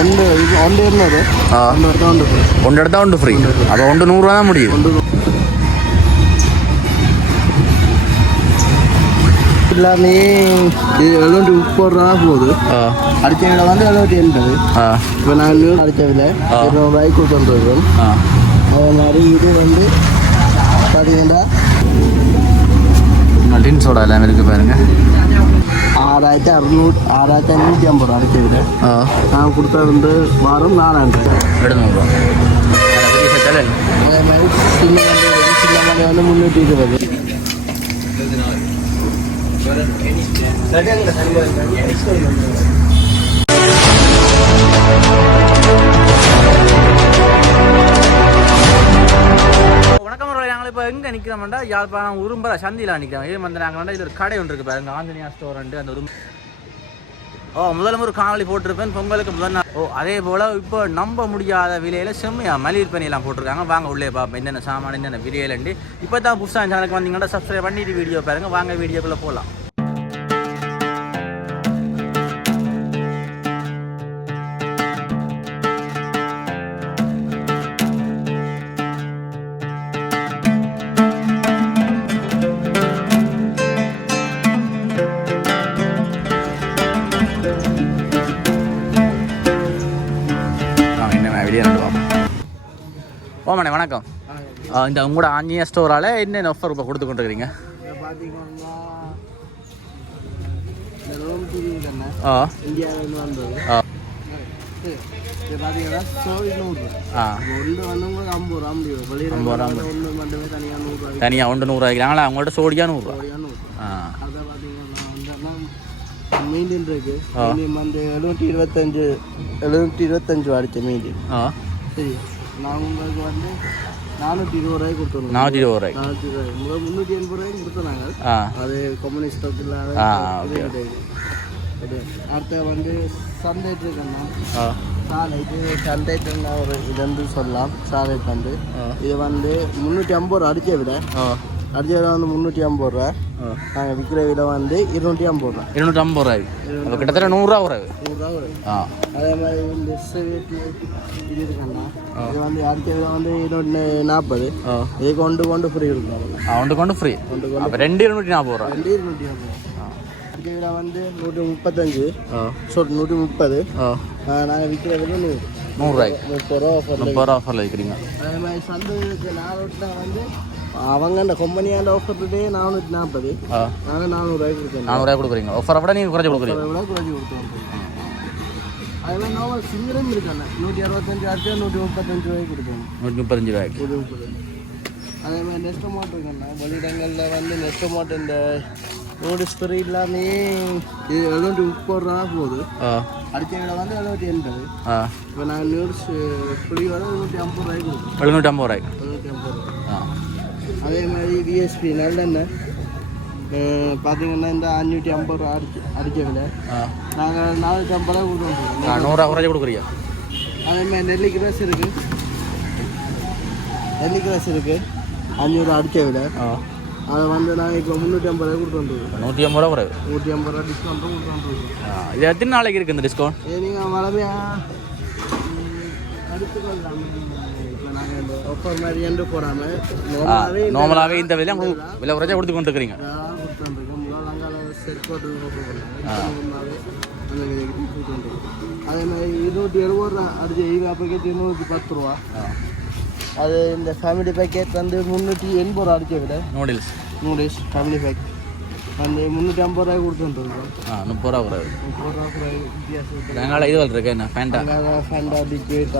ஒன்று இது ஒன்று இருந்தது ஒன்று எடுத்தால் ஒன்று ஃப்ரீ. அப்போ ஒன்று 100 ரூபா தான் முடியும். எல்லாமே 730 ரூபா போகுது. அடித்த விலை வந்து 780. இப்போ நான் அடித்த விலை 200 ரூபாய்க்கு கொடுத்துருக்கோம். அதே மாதிரி இது வந்து பார்த்தீங்கன்னா டின் சோடா எல்லாமே இருக்குது பாருங்க. 6,550 ரூபா அடித்த விலை. நான் கொடுத்தா வந்து வாரம் 400 ரூபா. அதே மாதிரி சின்ன மலை வந்து 320. நாங்கள் இப்போ எங்கே நிற்கிறோம்டா யாழ்ப்பாணம் உரும்பல சந்தியில் நிற்கிறோம். இதே வந்து நாங்கள் இது ஒரு கடை ஒன்று இருக்குது பாருங்க, ஆஞ்சனியா ஸ்டோரண்ட்டு. அந்த முதல்ல ஒரு காணொலி போட்டிருப்பேன் பொங்கலுக்கு முதல் நாள். அதே போல் இப்போ நம்ப முடியாத விலையில் செம்மையாக மலிர் பணியெல்லாம் போட்டிருக்காங்க. வாங்க உள்ளே பார்ப்போம் என்னென்ன சாமான என்னென்ன விலையிலண்டு. இப்போ தான் புதுசாக சேனலுக்கு வந்தீங்கன்னா சப்ஸ்கிரைப் பண்ணிட்டு வீடியோ பாருங்கள். வாங்க வீடியோக்குள்ளே போகலாம். ஓமாண்ணே வணக்கம். இந்த உங்களோட ஆஞ்சனியா ஸ்டோரால் என்னென்ன ஆஃபர் இப்போ கொடுத்து கொண்டுருக்கிறீங்க? இந்தியாவில் வந்தது பார்த்தீங்கன்னா ஒன்று வந்து உங்களுக்கு 50 ரூபா முடியும். 50 ரூபா ஒன்று மட்டுமே தனியாக 100 ரூபாய். தனியாக ஒன்று 100 ரூபாய்க்குறாங்களா? அவங்கள்ட்ட சோடியா 100 ரூபா. அதை பார்த்தீங்கன்னா மீண்டின் இருக்கு. மீண்டியம் வந்து 725 அடித்த மீண்டியம். சரி, நான் உங்களுக்கு வந்து 420 ரூபாய்க்கு கொடுத்துருவோம். 420 ரூபாய் 380 ரூபாய்க்கு கொடுத்துருந்தாங்க. அது கம்யூனிஸ்ட் ஸ்டாக் இல்லாத. அடுத்த வந்து சன்லைட் இருக்குன்னா சாலைட்டு சன்லைட்டுன்னா ஒரு இது வந்து சொல்லலாம். சாலைட் வந்து இது வந்து 350 ரூபா அடித்த விட அடித்த விட வந்து 350 ரூபா. நாங்கள் விற்கிற விலை வந்து 250 ரூபா. 250 ரூபாய் கிட்டத்தட்ட 100 ரூபா வராது. 100 ரூபா வரும். அதே மாதிரி இந்த இது இருக்குன்னா இது வந்து அடித்த விலை வந்து 240. இது கொண்டு ஃப்ரீ இருக்கும். கொண்டு ஃப்ரீ. அப்போ 240 ரூபா. 240 அடித்த விலை வந்து 135. 130. நாங்கள் விற்கிற விலை 100 ரூபாய். 30 ரூபா ஆஃபரில் விற்கிறீங்க. அதே மாதிரி சந்தைக்கு நாளோட்டில் வந்து அவங்க அந்த கம்பெனியாண்ட ஆஃபர் ரேட்டே 440. நாங்கள் 400 ரூபாய்க்கு கொடுக்குறோம். 400 ரூபாய் கொடுக்குறீங்க. ஆஃபரை விட நீங்கள் குறைச்சி கொடுக்குறீங்க. குறைச்சி கொடுத்தோம். அதெல்லாம் நார்மல் சிங்கிளும் இருக்காங்க. 165 அடிச்சா 135 ரூபாய்க்கு கொடுப்போம். 135 ரூபாய்க்கு. அதே மாதிரி நெஸ்ட் அமௌண்ட் இருக்குண்ணா. வெளியிடங்களில் வந்து நெஸ்ட் அமௌண்ட் இந்த ரோடு ஸ்ப்ரே எல்லாமே 730 ரூபா போகுது. அடித்த விலை வந்து 780. இப்போ நாங்கள் நியூஸ் ஸ்ப்ரே வர 750 ரூபாய்க்கு கொடுப்போம். 750 ரூபாய். 750 ரூபா. அதே மாதிரி விஎஸ்பி நல்லெண்ணெய் பார்த்தீங்கன்னா இந்த 550 ரூபா அடிக்க விலை நாங்கள் 450 ரூபா கொடுக்குறோம். 100 ரூபா குறைச்சி கொடுக்குறீங்க. அதே மாதிரி நெல்லிக்கிராஸ் இருக்குது. 500 ரூபா அடிக்க விலை. அதை வந்து நாங்கள் இப்போ 350 ரூபா கொடுத்துருவோம். 150 ரூபா குறைவு. 150 ரூபா டிஸ்கவுண்ட்டும் கொடுத்துருவோம். இது எத்தனை நாளைக்கு இருக்குது இந்த டிஸ்கவுண்ட்? நீங்கள் வளமையாக அடுத்துக்கொள்ளலாம். நாங்கள் இந்த ஆஃபர் மாதிரி என்று போடாமல் நார்மலாகவே இந்த விலை விலை குறைச்சா கொடுத்து கொண்டு இருக்கிறீங்க. அதே மாதிரி 270 ரூபா அடிச்சு பேக்கெட் 210 ரூபா. அது இந்த ஃபேமிலி பேக்கெட் வந்து 380 ரூபா அடிச்ச விட நூடுல்ஸ் ஃபேமிலி பேக் வந்து 350 ரூபாய் கொடுத்துருக்கோம். 30 ரூபா குறைவு. 30 ரூபா குறைவு வித்தியாசம். நாங்கள் இது இருக்கு என்ன ஃபேண்டா பிஸ்கெட்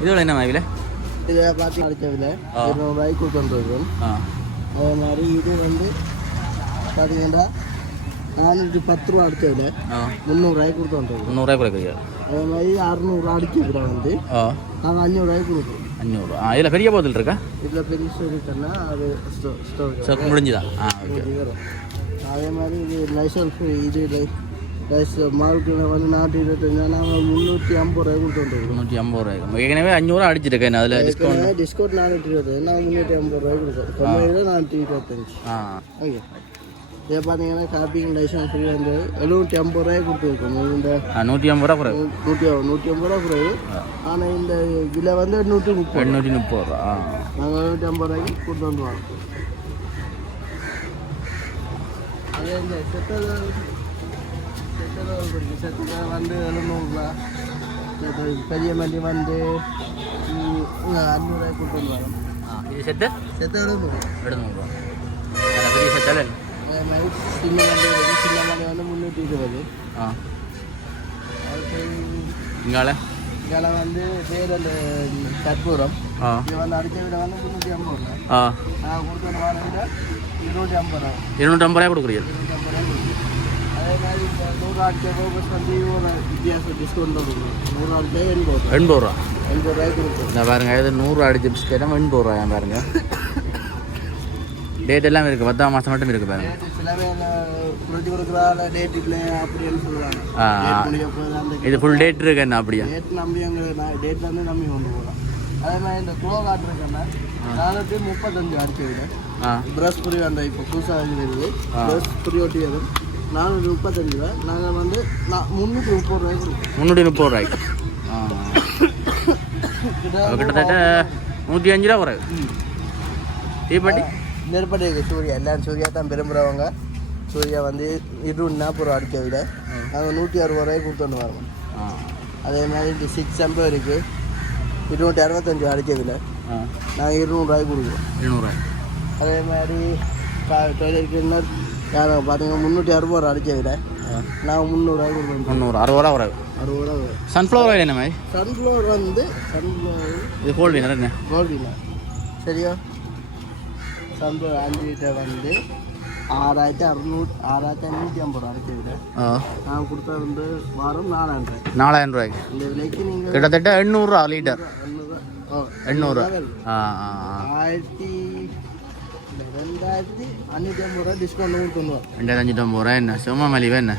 இது என்ன விலை? இதை பார்த்து அடித்த விலை 200 ரூபாய்க்கு கொடுத்துருக்கோம். அதே மாதிரி இது வந்து பார்த்தீங்கன்னா 410 ரூபா அடித்த விலை 300 ரூபாய்க்கு கொடுத்துருக்கோம். 300 ரூபாய் குறைக்கிறீங்க. அதே மாதிரி 600 ரூபா அடிக்க விலை வந்து நாங்கள் 500 ரூபாய்க்கு கொடுக்குறோம். 500 ரூபா. இதில் பெரிய போதில் இருக்கா? இதில் பெரிய இருக்குன்னா அது ஸ்டோர் முடிஞ்சுதான். அதே மாதிரி இது லைசன்ஸ் இது மாவுக்கு வந்து 425 நாங்கள் 350 ரூபாய் கொடுத்துருக்கோம். 350 ரூபாய்க்கு ஏற்கனவே 500 ரூபா அடிச்சிருக்கேன். அதில் டிஸ்கவுண்ட் 420 நாங்கள் 350 ரூபாய் கொடுக்குறோம். 425. ஓகே இதை பார்த்தீங்கன்னா காப்பிங் லைசன்ஸ் ஃப்ரீ வந்து 750 ரூபாய் கொடுத்துருக்கோம். இந்த 150 ரூபா குறைவு. 150 ரூபா குறைவு. ஆனால் இந்த விலை வந்து 830 ரூபா. நாங்கள் 750 ரூபாய்க்கு கொடுத்து வந்துடுவோம். அதே இந்த செட்டல் வந்து 700 ரூபா. பெரிய மல்லி வந்து 500 ரூபாய்க்கு கொடுத்து வந்துடுவாங்க. இது செட்டு 700 ரூபா. பெரிய செட்டல் அதே மாதிரி சின்ன மல்லி வந்து 320. இங்கே வந்து பேர் அந்த கற்பூரம் இது வந்து அடித்த விட வந்து 350 ரூபா. நான் கொடுத்த வாங்க 250 ரூபா. 250 ரூபாய் கொடுக்குறீங்க. அதே மாதிரி இந்த 100 அடித்த ஃபோக்கஸ் வந்து ஒரு வித்தியாசம் டிஸ்கவுண்ட் கொடுக்குறோம். 100 அடித்தா 80 ரூபா. 80 ரூபாய்க்கு கொடுக்குறோம். இந்த பாருங்க இது 100 அடிச்ச பிஸ்கெட் 80 ரூபா பாருங்க. டேட் எல்லாம் இருக்குது. 10ஆம் மாதம் மட்டும் இருக்குது பாருங்க. சில பேர் புரிஞ்சு கொடுக்குறாங்க டேட் இல்லை அப்படின்னு சொல்லுவாங்க. இது ஃபுல் டேட் இருக்கு என்ன அப்படியா? டேட் நம்பி அங்கே டேட் வந்து நம்பி கொண்டு போகலாம். அதே மாதிரி இந்த க்ளோ கார்டு இருக்குன்னா 435 அடிச்சு விட ப்ரஷ் புரி அந்த இப்போ புதுசாக இருக்குது. ப்ரஷ் புரி ஒட்டியது 435 ரூபா. நாங்கள் வந்து 330 ரூபாய்க்கு 330 ரூபாய்க்கு கிட்டத்தட்ட 105 ரூபா குறைவு. தீப்பெட்டி நெருப்பட்டி சூர்யா எல்லோரும் சூர்யா தான் விரும்புகிறவங்க. சூர்யா வந்து 240 ரூபா அடிக்க விட நாங்கள் 160 ரூபாய்க்கு கொடுத்துட்டு வரோம். அதே மாதிரி இந்த 6 எம்போ இருக்குது 265 அடிக்க விட நாங்கள் 200 ரூபாய்க்கு கொடுக்குறோம். 200 ரூபாய். அதே மாதிரி டொய்லெட் கிளீனர் பார்த்தீங்கன்னா 360 ரூபா அடிக்க விட நாங்கள் 300 ரூபாய்க்கு கொடுக்குறோம். 360 ரூபா குறைவு. 60 ரூபா குறைவு. சன்ஃப்ளவர் ஆயில் என்ன மாதிரி? சன்ஃப்ளவர் வந்து இது கோல்டு வினர் என்ன? கோல்டு வினர் சரியா? சன்ஃப்ளவர் 5 லிட்டர் வந்து 6,550 ரூபா அடிக்க விட நான் கொடுத்தா வந்து வாரம் 4000 ரூபாய்க்கு. இந்த விலைக்கு நீங்கள் கிட்டத்தட்ட 800 ரூபா லிட்டர். 800 2,550 ரூபா டிஸ்கவுண்ட் கொடுத்துருவோம். 2,550 ரூபா என்ன சும்மா மலிவா என்ன?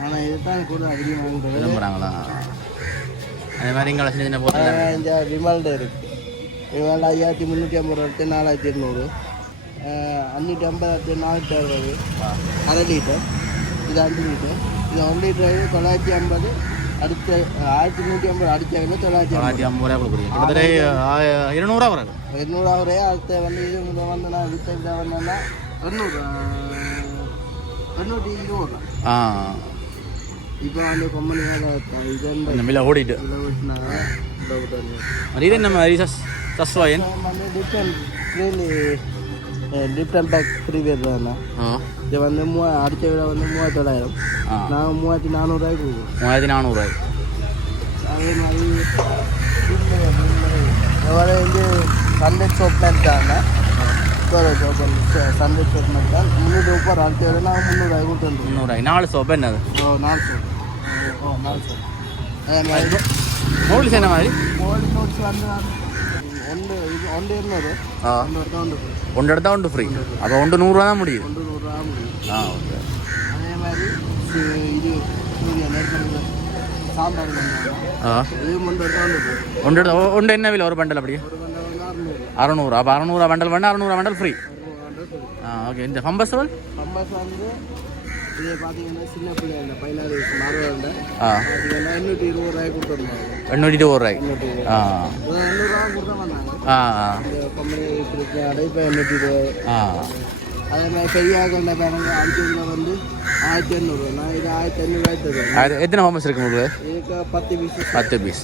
ஆனால் இதுதான் கூட அதிகமாக விளம்புறாங்களா? அதே மாதிரி இங்கே சின்ன சின்ன போட்டு இந்த விமால்ட இருக்குது. விமால்ட 5,350 ரூபா எடுத்து 4,200. 550 எடுத்து 460. அரை லிட்டர் இது 5 லிட்டர். இது 1 லிட்டர் 950. அடுத்த 1,150 அடிச்சாங்கன்னா 950 ரூபா கொடுக்குறீங்க. கிட்டத்தட்ட 200 ரூபா வராது. 200 ரூபா வரையா. அடுத்த வந்து இது வந்து நான் வித்த இதை வந்தேன்னா 220 ரூபா. இப்போ அந்த கம்பெனியாக இந்த மில்ல ஓடிட்டு இது நம்ம சஸ்வாயன் வந்து டிஃப்ரெண்ட் பேக் ஃப்ரீ வேர் தானே. இது வந்து அடித்த விட வந்து 3,900. நாங்கள் 3,400 ரூபாய்க்கு கொடுக்குறோம். 3,400 ரூபாய். அதே மாதிரி வந்து சண்டே சோப் இருக்காங்க. சோப் சண்டே சோப் தான் 330 ரூபா அடித்த விட நாங்கள் 300 ரூபாய் கொடுத்துருவோம். 300 ரூபாய். 4 சோப்பு என்னது? 4 சோப். 4 சோப். அதே மாதிரி நூடுல்ஸ் என்ன மாதிரி? நூடுல்ஸ் வந்து 1,200. ஒன்று எடுத்தால் ஒன்று ஃப்ரீ. அப்போ 100 ரூபா தான் முடியும். 100 ரூபா முடியும். ஓகே. அதே மாதிரி இது சாம்பார் இது 1 என்ன விலை ஒரு பண்டல்? அப்படியே 600. அப்போ 600 பண்டல் பண்ணால் 600 பண்டல் ஃப்ரீ. ஓகே. இந்த பம்பஸ் வந்து இது பார்த்தீங்கன்னா சின்ன பிள்ளைங்க 16 வயசு மாறுவாங்க. பார்த்தீங்கன்னா 820 ரூபாய் கொடுத்துருந்தாங்க. 820 ரூபாய். 800 ரூபா கொடுத்தா வந்தாங்க. இந்த கம்பெனி இருக்கு அடைப்பா 820. அதே மாதிரி பெரியாக பாருங்க அடிச்சதுல வந்து 1,800. நான் இது 1,500 ரூபாய் தருவேன். எத்தனை பம்பஸ் இருக்கு உங்களுக்கு? இதுக்கு 10 பீஸ். 10 piece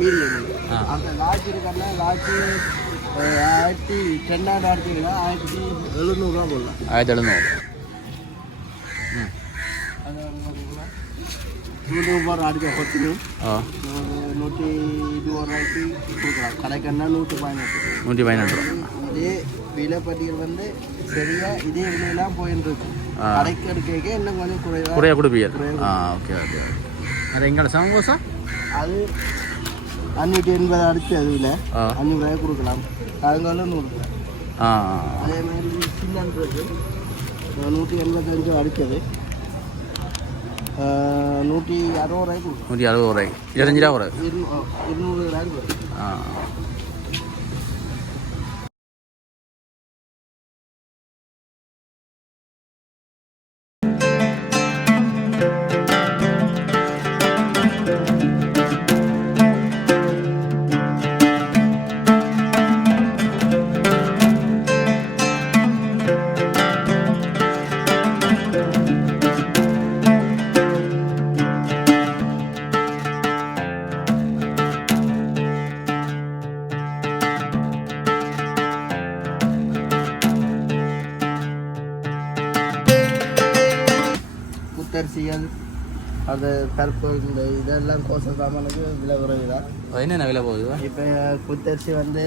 medium. அந்த லாட்ஜ் இருக்குன்னா லாட்ஜ் 1,200 அடிச்சிங்கன்னா 1,700 ரூபா போடலாம். 1,700. அது ரூபாய் அடிக்க கொத்தணும். 120 ரூபாய்க்கு கொடுக்கலாம். கடைக்கன்னா 118 ரூபா. இதே விலை பட்டியல் வந்து சரியா இதே விலையெல்லாம் போயின்னு இருக்கு. கடைக்கு எடுக்க இன்னும் கொஞ்சம் குறையா கொடுப்பீங்க. Okay okay. அது எங்களோட சமோசா அது 580 அடிச்சு அது விலை 500 ரூபாய் கொடுக்கலாம். அதுங்களும் 100 ரூபாய். அதே மாதிரி சின்னன்றது 185 அடித்தது 160 ரூபாய்க்கு 160 ரூபாய். 25 ரூபா வரும். 200 ரூபாய்க்கு. குத்தரிசிகள் அது பருப்பு இந்த இதெல்லாம் கோச சாமானுக்கு விலை குறைவு தான். என்னென்ன விலை போகுது? இப்போ குத்தரிசி வந்து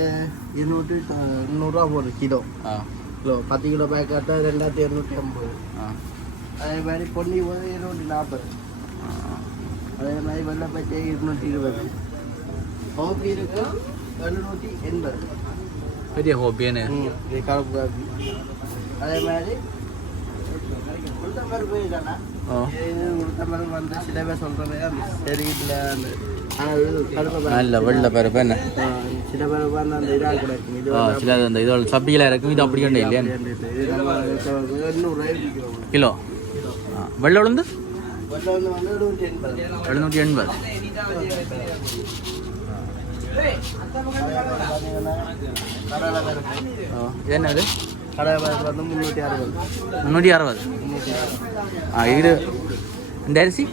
200 போகுது கிலோ. Kilo 10 kilo பேக்கெட்டை 2250. அதே மாதிரி பொன்னி போது 240. அதே மாதிரி வெள்ளைப்பச்சை 220. ஹோப்பி இருக்கு 780. பெரிய ஹோப்பியானு கலப்பு காப்பி. அதே மாதிரி உளுத்தம்பருப்பு இல்லைண்ணா, உளுத்தம்பருப்பு வந்து சில பேர் சொல்கிறேன் சரியில்லை. நல்ல வெள்ளை பருப்பு என்ன சில பருப்பு வந்து அந்த இதாக கிடைக்கும். இது சில அந்த இதோட சப்பிகளாக இருக்கும். இது அப்படி ஒன்றும் இல்லையா? 800 கிலோ. வெள்ளை உளுந்து வெள்ளை வந்து 780. கடலை பருப்பு என்னது? கடலை பருப்பு வந்து 360. 360. இது இந்த அரிசி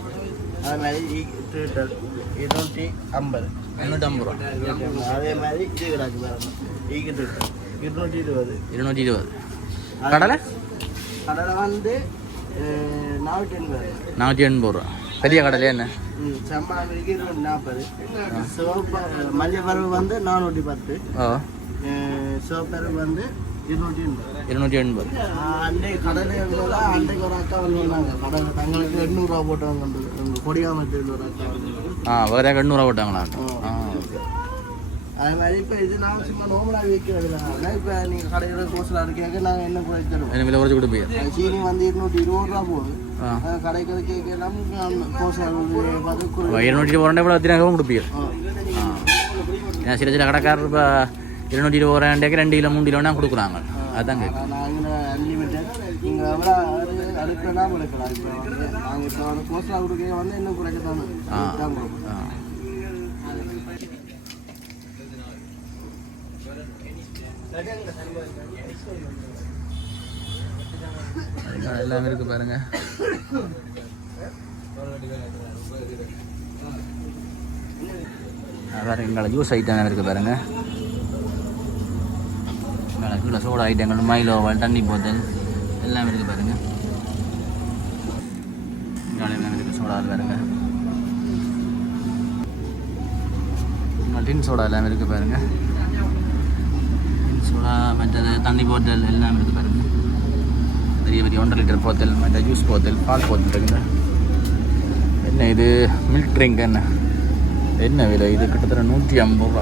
அதே மாதிரி 250. 250 ரூபா. அதே மாதிரி இது கிடக்கு பாருங்க 220. 220. கடலை கடலை வந்து 480. 480 ரூபா. பெரிய கடலை என்ன? செம்மாவிற்கு 240. சிவப்பு மஞ்சள் பருப்பு வந்து 410. சிவப்பருப்பு வந்து 280. அன்றைக்கு கடையில் அன்றைக்கு ஒரு அக்கா வந்து வந்தாங்க. கடையில் தங்களுக்கு 800 போட்டு வாங்க கொடியாமத்தில் ஒரு அக்கா வந்து வேற 800 போட்டாங்களா? அது மாதிரி இப்போ இது நாங்கள் சும்மா நோமலாக விற்கிறதுல இப்போ நீங்கள் கடையில் கோசில் இருக்கீங்க நாங்கள் என்ன குறைச்சி தருவோம். என்ன விலை குறைச்சி கொடுப்பீங்க? சீனி வந்து 220 போகுது. கடைக்கு கேட்கலாம் கோசில் பார்த்து 220 கூட எத்தனை கொடுப்பீங்க? சில கடைக்காரர் இப்போ 220 2 கிலோ 3 கிலோனா கொடுக்குறாங்க. அதாங்க நாங்கள் அன்லிமிட்டட் நீங்கள் எவ்வளோ அடுக்கலாம் எடுக்கலாம். இப்போ நாங்கள் இப்போ கோசில் கொடுக்க வந்து இன்னும் குறைக்க தான் கொடுப்போம். எல்லாமே இருக்கு பாருங்க. வேறு எங்களை ஜூஸ் ஐட்டம் இருக்கு பாருங்க. கீழே சோடா ஐட்டங்கள், மைலோவல், தண்ணி போத்தல் எல்லாமே இருக்கு பாருங்க. எல்லாமே இருக்கு. சோடா பாருங்க. டின் சோடா எல்லாமே இருக்கு பாருங்க. சோடா மற்றது தண்ணி போத்தல் எல்லாமே இருக்குது பாருங்க. பெரிய பெரிய 1.5 லிட்டர் போத்தல், மற்ற ஜூஸ் போத்தல், பால் போத்தல் இருக்குங்க. என்ன இது? மில்க் ட்ரிங்க் என்ன விலை? இது கிட்டத்தட்ட 150 ரூபா.